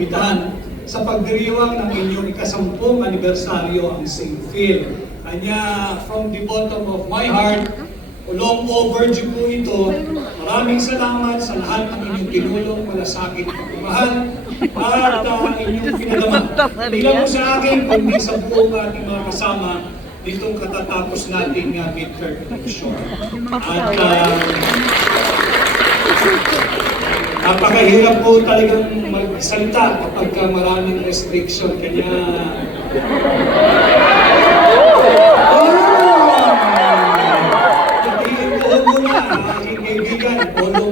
imbitahan sa pagdiriwang ng inyong ika-10 anibersaryo ang St. Phil. Kanya, from the bottom of my heart, long overdue po ito. Maraming salamat sa lahat ng inyong tinulong, malasakit at pagmamahal at inyong pinadama. Hindi lang po sa akin, kundi sa buong ating mga kasama ditong katatapos nating midterm election. At napakahirap po talagang magsalita kapag maraming restriction. Kanya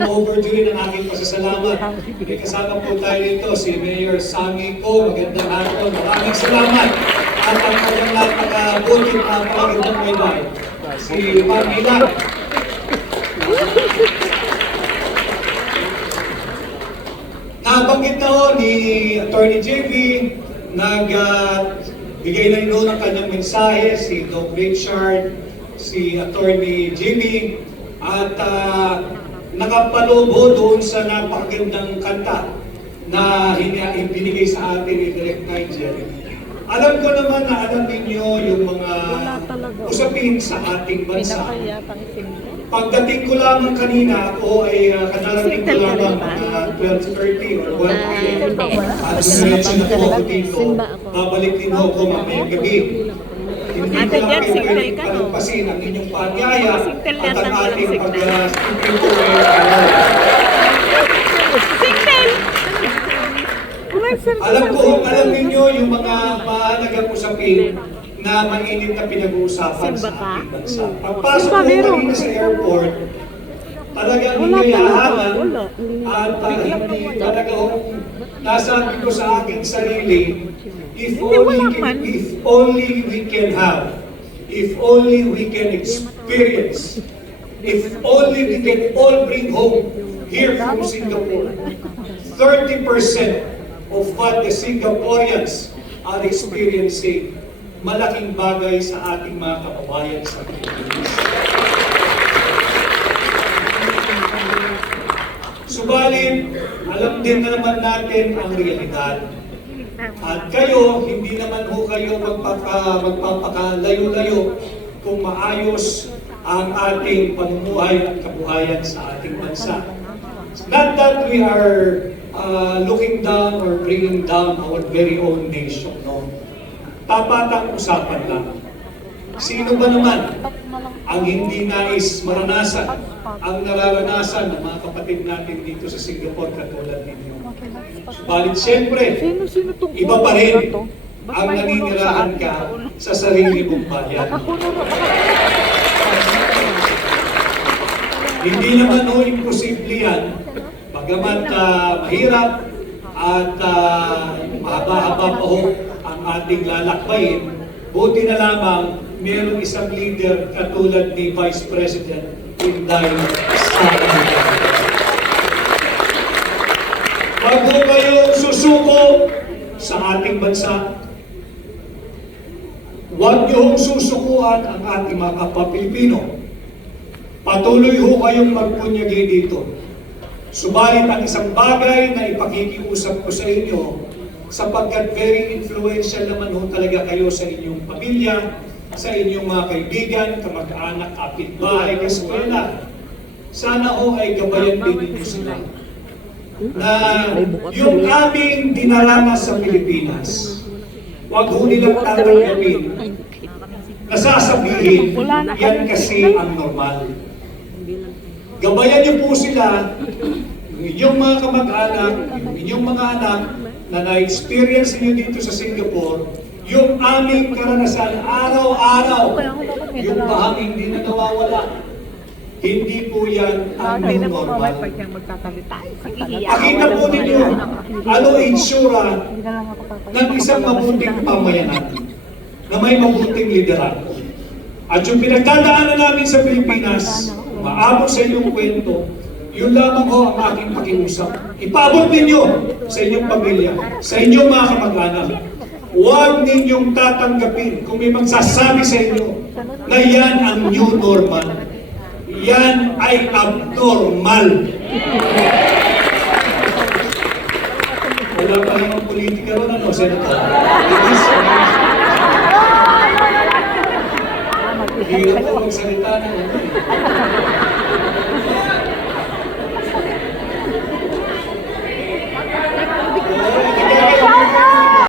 overdue rin ang aking pasasalamat. May kasama po tayo dito, si Mayor Sammy Ko. Magandang hapon. Maraming salamat. At ang kanyang napakabuting na palagandang baybay, si Pamela. Nabanggit na ho ni Attorney JV, nagbigay na rin ng kanyang mensahe, si Doc Richard, si Attorney Jimmy, at nakapalobo doon sa napakagandang kanta na binigay sa atin ni Direk Nigel. Alam ko naman na alam ninyo yung mga usapin sa ating bansa. Pagdating ko lamang kanina, ako ay kanarating ko lamang 12:30 or 1 p.m. At diretso na po ako dito. Babalik din ako mamayang gabi. Hindi ko lang kayo pwedeng palagpasin ang inyong paanyaya at ang ating pag-spiritual. Alam ninyo yung mga mahalagang usapin na mainit na pinag-uusapan sa ating bansa. Pagpasok ko kanina sa airport, talagang hindi hahangan at hindi talaga nasabi ko sa aking sarili, if only we can have, if only we can experience, if only we can all bring home here from Singapore 30% of what the Singaporeans are experiencing, malaking bagay sa ating mga kababayan sa Pilipinas. Subalit, alam din na naman natin ang realidad. At kayo, hindi naman ho kayo magpapakalayo-layo kung maayos ang ating pamumuhay at kabuhayan sa ating bansa. Not that we are looking down or bringing down our very own nation, no? Tapatang usapan lang. Sino ba naman ang hindi nais maranasan ang nararanasan ng mga kapatid natin dito sa Singapore katulad ninyo? Subalit siyempre, iba pa rin ang naninirahan ka sa sarili mong bayan. Hindi naman ho imposible yan, bagamat mahirap at mahaba-haba pa ho ang ating lalakbayin. Buti na lamang mayroong isang leader katulad ni Vice President Inday Sara. Wag ho kayong susuko sa ating bansa. Huwag niyo hong susukuan ang ating mga kapwa Pilipino. Patuloy ho kayong magpunyagi dito. Subalit ang isang bagay na ipakikiusap ko sa inyo, sapagkat very influential naman ho talaga kayo sa inyong pamilya, sa inyong mga kaibigan, kamag-anak, kapitbahay, kaskwela. Sana ho ay gabayan din ninyo sila na yung aming dinaranas sa Pilipinas, wag ho nilang tatanggapin na sasabihin, yan kasi ang normal. Gabayan niyo po sila, yung inyong mga kamag-anak, yung inyong mga anak na na-experience niyo dito sa Singapore, yung aming karanasan araw-araw, yung bahang hindi na nawawala. Hindi po yan ang new normal. Pakita po ninyo ano itsura ng isang mabuting pamayanan na may mabuting liderazgo. At yung pinagdadaanan namin sa Pilipinas, maabot sa inyong kwento, yun lamang ho ang aking pakiusap. Ipaabot ninyo sa inyong pamilya, sa inyong mga kamag-anak. Huwag ninyong tatanggapin kung may magsasabi sa inyo na yan ang new normal. Yan ay abnormal. wala pa namang politika ron, ano, Senator? Please, hirap po magsalita ng ano eh.